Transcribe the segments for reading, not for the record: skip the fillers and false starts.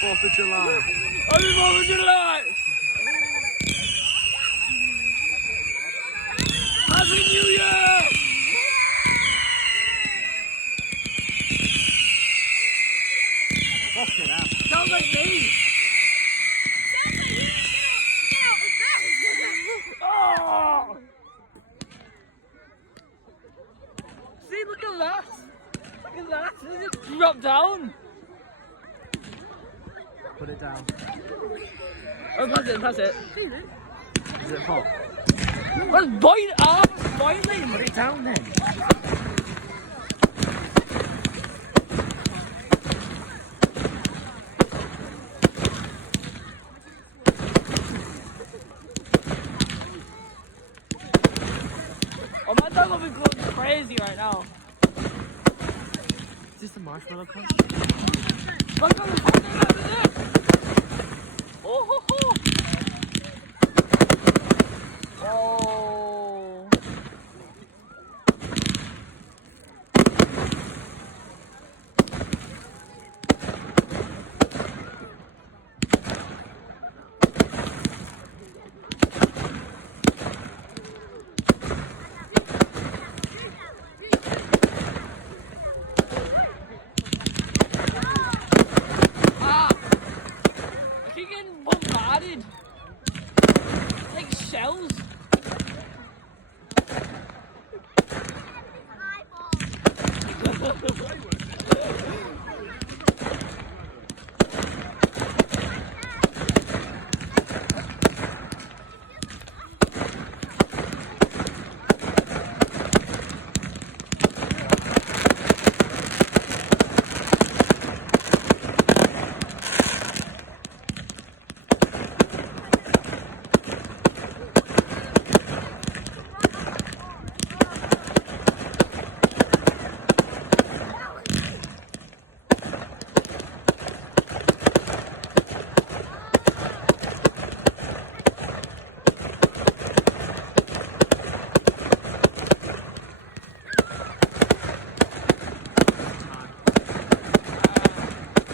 4th of July. Happy 4th of July! Happy New Year! Fucking hell. Sounds like me! Oh! See, look at that! Look at that! It just dropped down! Put it down. Oh, pass it. Is it hot? Well, boil up! Boiling! Put it down then. Oh, my dog will be going crazy right now. Is this the marshmallow crunch? My dog is holding out of this! Oh, ho, ho! Oh! I keep getting bombarded. Like shells.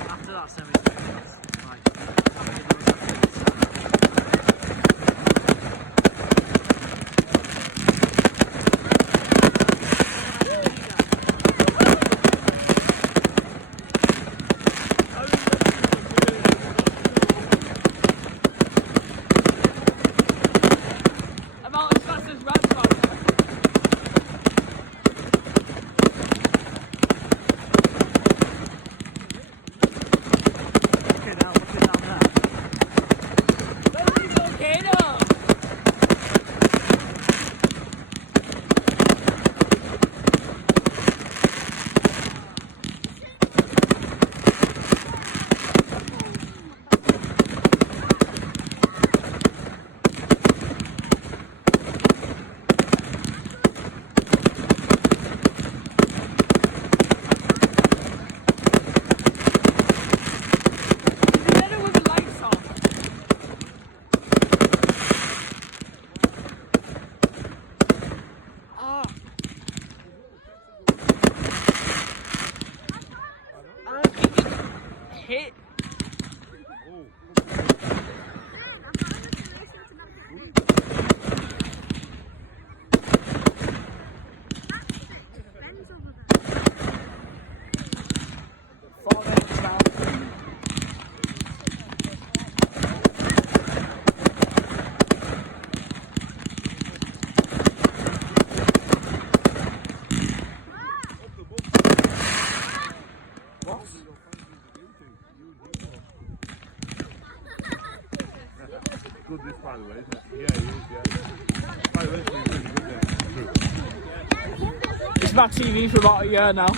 After that semi-finals, About as fast as rats are. look it down there. That's a volcano. Is it better with the lights on? Ah. I keep getting hit. Good this, by the way, isn't it? Yeah, he is, yeah. By the way, it's really good there. It's my TV for about a year now.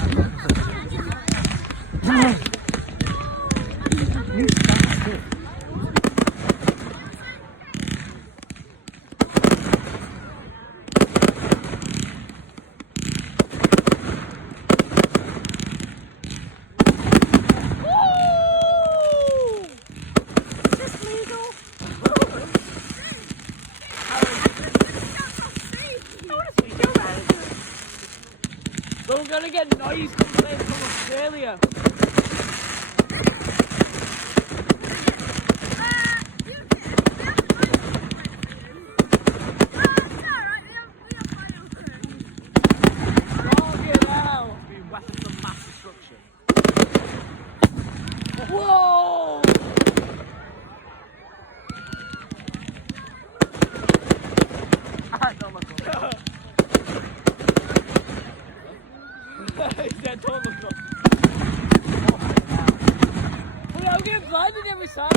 So we're gonna get noise complaints from Australia. He's dead tall, look up. Well, I'm getting blinded every time.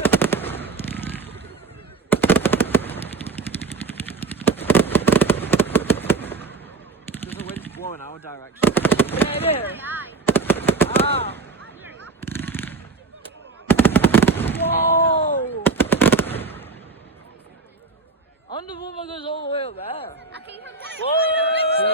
There's a wind blowing our direction. Yeah, it is. Ah. Whoa! Under woman goes all the way up there. Woo!